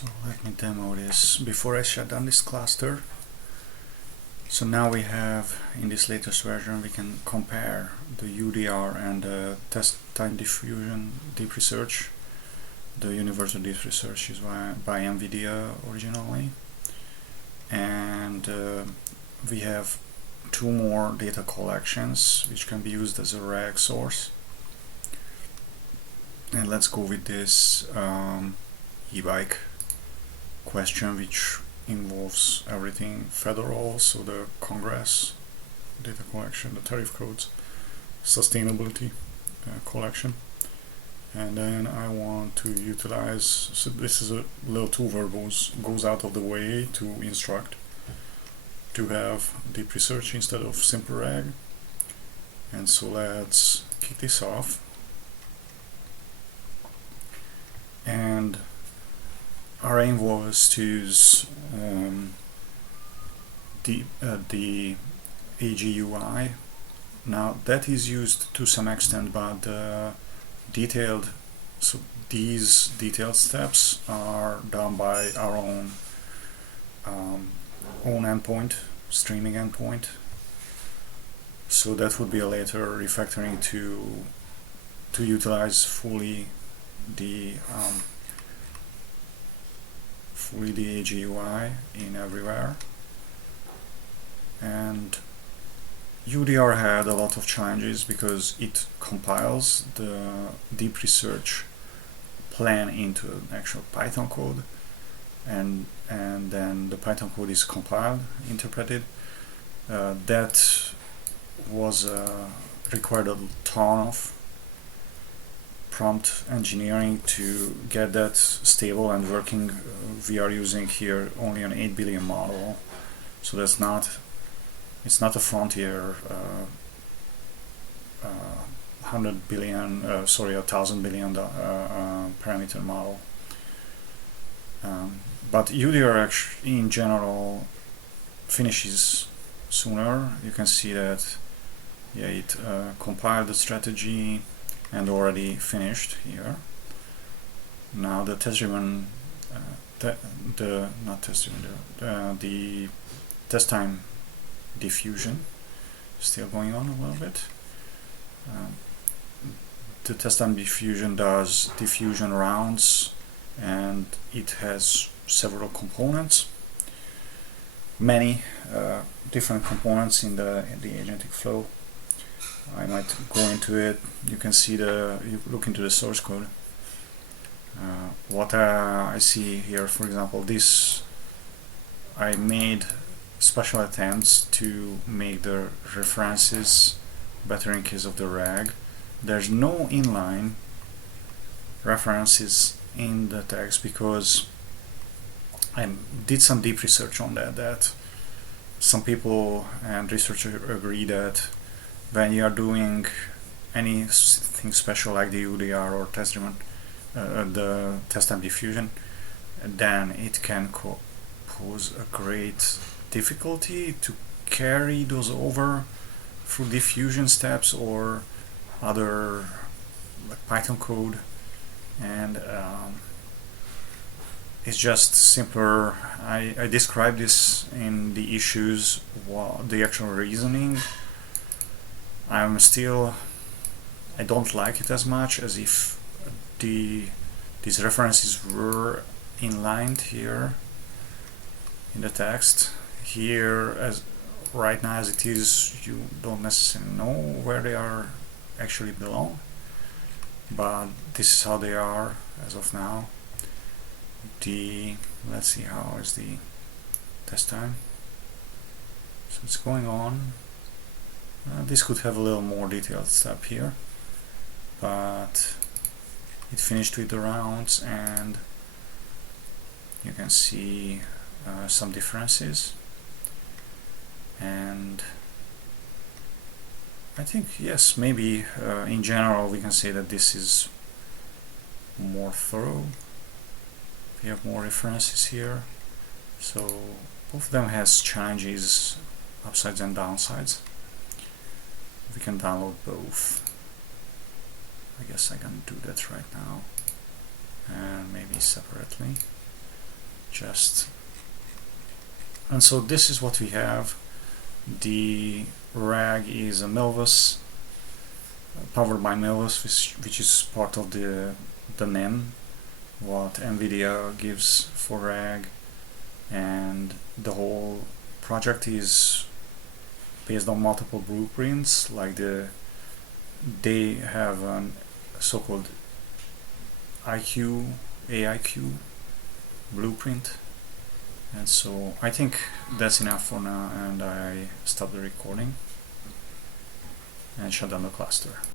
So let me demo this before I shut down this cluster. So now we have, in this latest version, we can compare the UDR and the test time diffusion deep research. The universal deep research is by NVIDIA originally. And we have two more data collections which can be used as a RAG source. And let's go with this e-bike question, which involves everything federal, so the Congress data collection, the tariff codes, sustainability collection. And then I want to utilize, so this is a little too verbose, goes out of the way to instruct to have deep research instead of simple RAG. And so let's kick this off. And our aim was to use the AG-UI. Now that is used to some extent, but these detailed steps are done by our own endpoint, streaming endpoint. So that would be a later refactoring to utilize fully the AG-UI in everywhere. And UDR had a lot of challenges because it compiles the deep research plan into an actual Python code, and then the Python code is compiled, interpreted. That was required a ton of prompt engineering to get that stable and working. We are using here only an 8 billion model, so it's not a frontier 1,000 billion parameter model. But UDR actually in general finishes sooner. You can see that, yeah, it compiled the strategy and already finished here. Now the test-driven, the test time diffusion is still going on a little bit. The test time diffusion does diffusion rounds, and it has several components, many different components in the agentic flow. I might go into it. You can see you look into the source code. What I see here, for example, I made special attempts to make the references better in case of the RAG. There's no inline references in the text because I did some deep research on that some people and researchers agree that when you are doing anything special like the UDR or the test time diffusion, then it can pose a great difficulty to carry those over through diffusion steps or other like Python code, and it's just simpler. I describe this in the issues, the actual reasoning. I don't like it as much as if these references were inlined here in the text. Here, as right now as it is, you don't necessarily know where they are actually belong, but this is how they are as of now. Let's see how is the test time. So it's going on. This could have a little more detailed step here, but it finished with the rounds, and you can see some differences. And I think, yes, maybe in general we can say that this is more thorough. We have more references here, so both of them has challenges, upsides and downsides. We can download both. I guess I can do that right now, and maybe separately. And so this is what we have. The RAG is a Milvus, powered by Milvus, which is part of the NIM, what NVIDIA gives for RAG, and the whole project is based on multiple blueprints. Like they have a so-called AI-Q Blueprint. And so I think that's enough for now, and I stop the recording and shut down the cluster.